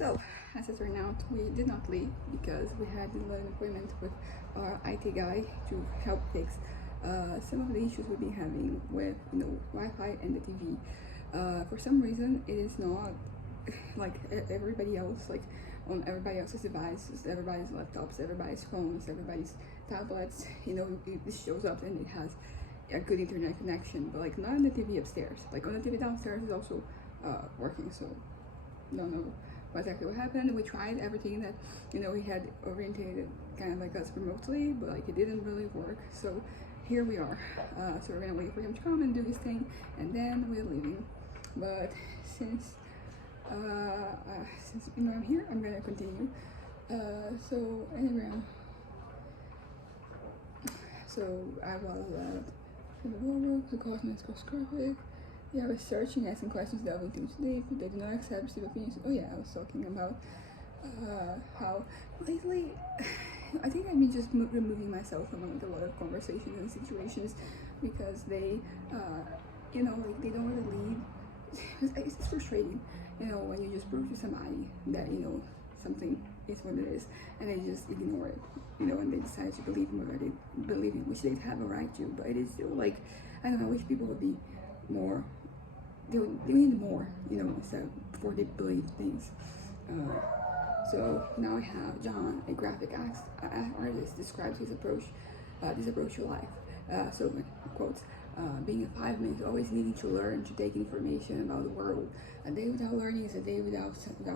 So, as it turned out, we did not leave because we had an appointment with our IT guy to help fix some of the issues we've been having with, Wi-Fi and the TV. For some reason, it is not like everybody else, like on everybody else's devices, everybody's laptops, everybody's phones, everybody's tablets. It shows up and it has a good internet connection, but like not on the TV upstairs. Like on the TV downstairs is also working. So don't know exactly what happened. We tried everything that we had orientated kind of like us remotely, but like it didn't really work. So here we are. So we're gonna wait for him to come and do his thing, and then we're leaving. But since I'm here, I'm gonna continue. So enneagram. So I was from the world, the cosmos catastrophic. Yeah, I was searching, asking questions, delving into sleep. They do not accept received opinions. Oh yeah, I was talking about how lately I think I've been just removing myself from like a lot of conversations and situations because they, like they don't really lead. It's frustrating, when you just prove to somebody that something is what it is, and they just ignore it, and they decide to believe in what they believe in, which they have a right to. But it is still like, I don't know, I wish people would be more. They need more, instead before they believe things. So now I have John, a graphic artist, describes his approach, this approach to life. So quotes. Being a 5 means always needing to learn, to take information about the world. A day without learning is a day without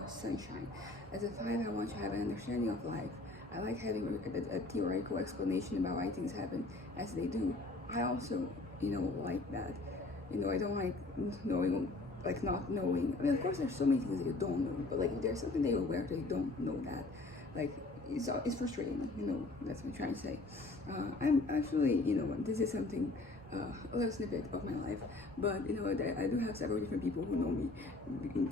sunshine. As a 5, I want to have an understanding of life. I like having a theoretical explanation about why things happen as they do. I also, like that. I don't like knowing, like not knowing. I mean, of course, there's so many things that you don't know, but like if there's something that you're aware that you don't know that, like it's frustrating. That's what I'm trying to say. I'm actually, this is something. A little snippet of my life, but I do have several different people who know me,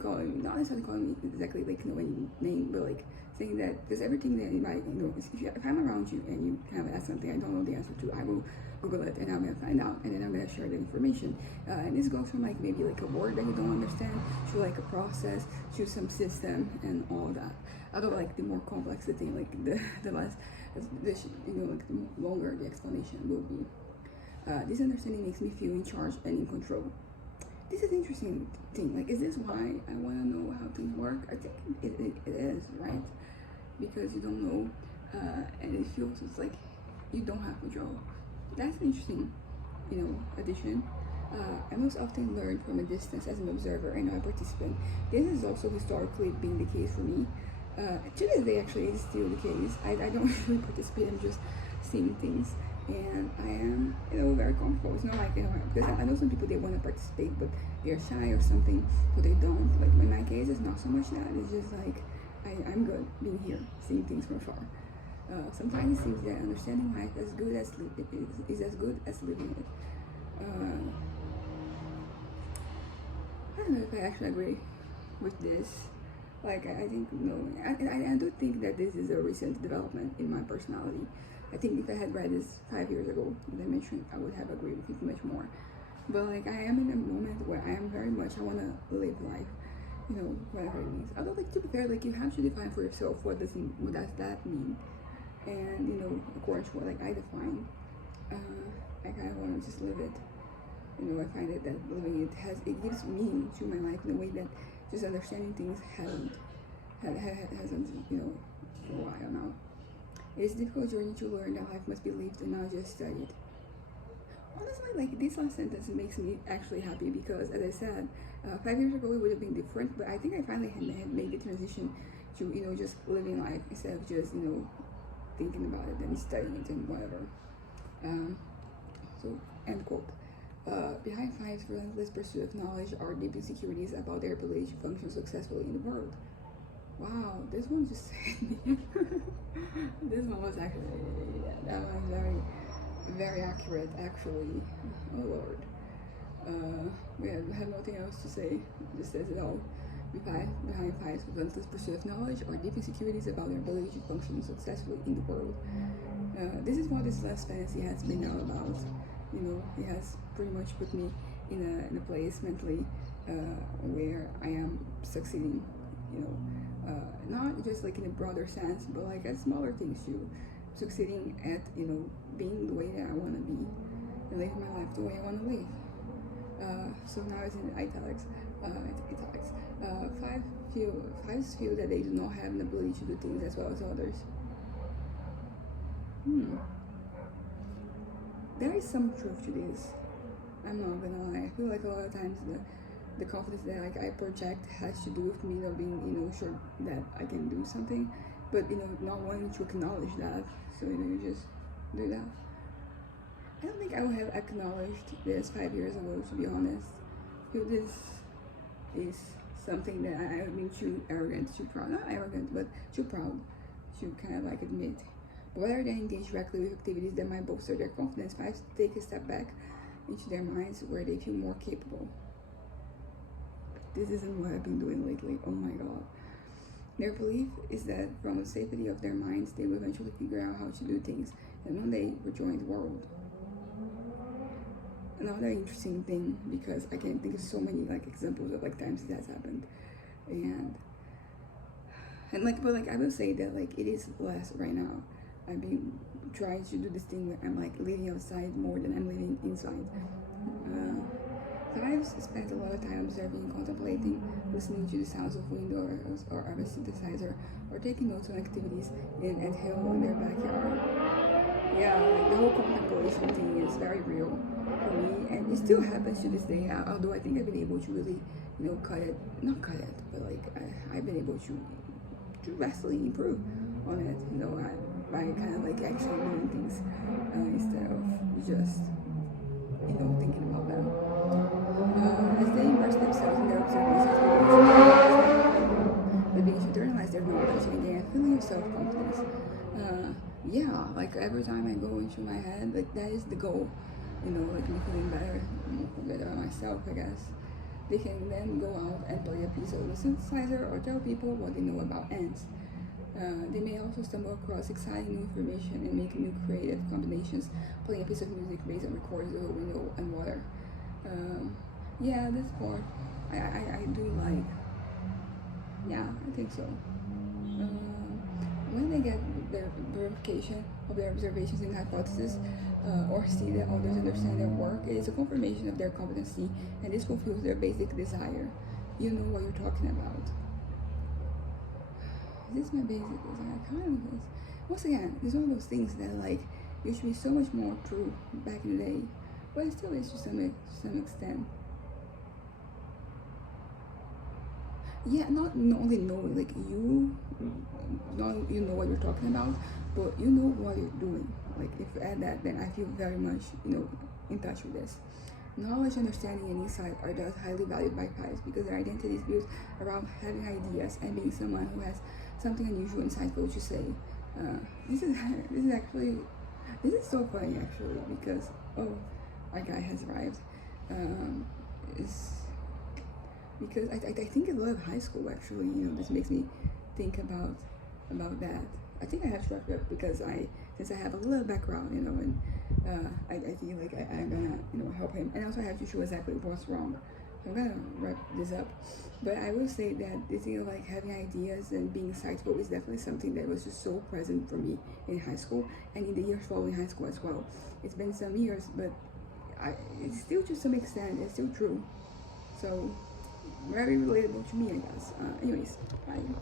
calling me, not necessarily calling me exactly like any name, but like saying that there's everything that you might if I'm around you and you kind of ask something I don't know the answer to, I will Google it and I'm gonna find out, and then I'm gonna share the information. And this goes from like maybe like a word that you don't understand to like a process to some system and all that. Although like the more complex the thing, like the less like the longer the explanation will be. This understanding makes me feel in charge and in control. This is an interesting thing. Like, is this why I want to know how things work? I think it is, right? Because you don't know, and it feels it's like you don't have control. That's an interesting, addition. I most often learn from a distance as an observer and not a participant. This is also historically been the case for me. To this day, actually, it's still the case. I don't really participate. I'm just seeing things. And I am, very comfortable. It's not like, because I know some people, they want to participate, but they're shy or something, so they don't. Like, in my case, it's not so much that. It's just like, I'm good being here, seeing things from afar. Sometimes it seems that understanding life is as good as living it. I don't know if I actually agree with this. Like, I think, no, I do think that this is a recent development in my personality. I think if I had read this 5 years ago, as I mentioned, I would have agreed with it much more. But like, I am in a moment where I am very much, I want to live life, whatever it means. Although, like, to be fair, like, you have to define for yourself what does that mean. And, according to what, like, I define, I kind of want to just live it. I find it that living it gives meaning to my life in a way that just understanding things hasn't, for a while now. It is a difficult journey to learn that life must be lived and not just studied. Honestly, like, this last sentence makes me actually happy because, as I said, 5 years ago it would have been different, but I think I finally had made the transition to, just living life instead of just, thinking about it and studying it and whatever. So, end quote. Behind 5's relentless pursuit of knowledge are deep insecurities about their ability to function successfully in the world. Wow, this one just hit me. This one was actually, that one was very, very accurate, actually. Oh Lord. We have nothing else to say. It just says it all. Behind 5's relentless pursuit of knowledge are deep insecurities about their ability to function successfully in the world. This is what this last fantasy has been all about. It has pretty much put me in a place mentally where I am succeeding, not just like in a broader sense, but like at smaller things too. Succeeding at, you know, being the way that I want to be and living my life the way I want to live. So now it's in italics. Fives feel that they do not have an ability to do things as well as others. There is some truth to this. I'm not gonna lie. I feel like a lot of times the confidence that like I project has to do with me not being, you know, sure that I can do something, but you know, not wanting to acknowledge that. So you know, you just do that. I don't think I would have acknowledged this 5 years ago, to be honest. I feel this is something that I've been too arrogant, too proud, not arrogant, but too proud to kind of like admit. But rather than engage directly with activities that might bolster their confidence, fives take a step back into their minds where they feel more capable. This isn't what I've been doing lately, oh my god. Their belief is that from the safety of their minds, they will eventually figure out how to do things and one day rejoin the world. Another interesting thing, because I can think of so many like examples of like times it has happened, and like, but like I will say that like it is less right now. I've been trying to do this thing where I'm like living outside more than I'm living inside. Fives spend a lot of time observing, contemplating, listening to the sounds of windows or of a synthesizer, or taking notes on activities in at home in their backyard. Yeah, like the whole contemplation thing is very real for me, and it still happens to this day. Although I think I've been able to really, you know, not cut it, but like I've been able to vastly improve on it. You know, by kind of like actually doing things instead of just, you know, thinking about them. As they immerse themselves in their observations, they begin to internalize their knowledge and gain a feeling of self-confidence. Yeah, like every time I go into my head, like that is the goal, you know, like me feeling better on myself, I guess. They can then go out and play a piece of the synthesizer or tell people what they know about ants. They may also stumble across exciting new information and make new creative combinations, playing a piece of music based on recordings of a window and water. Yeah, this part I do like. Yeah, I think so. When they get their verification of their observations and hypotheses, or see that others understand their work, it is a confirmation of their competency, and this fulfills their basic desire. You know what you're talking about. Is this my basic desire? Kind of is. Once again, it's one of those things that like used to be so much more true back in the day, but it still is to some extent. Yeah, not only knowing, like you know what you're talking about, but you know what you're doing. Like if you add that, then I feel very much, you know, in touch with this. Knowledge, understanding, and insight are thus highly valued by fives because their identity is built around having ideas and being someone who has something unusual, insightful to say. This is so funny actually, because our guy has arrived. Because I think a lot of high school actually, you know, this makes me think about that. I think I have to wrap it up because since I have a little background, you know, and I feel like I'm gonna, you know, help him, and also I have to show exactly what's wrong. So I'm gonna wrap this up, but I will say that this thing of like having ideas and being insightful is definitely something that was just so present for me in high school and in the years following high school as well. It's been some years, but it's still to some extent, it's still true. So very relatable to me, I guess. Anyways, bye.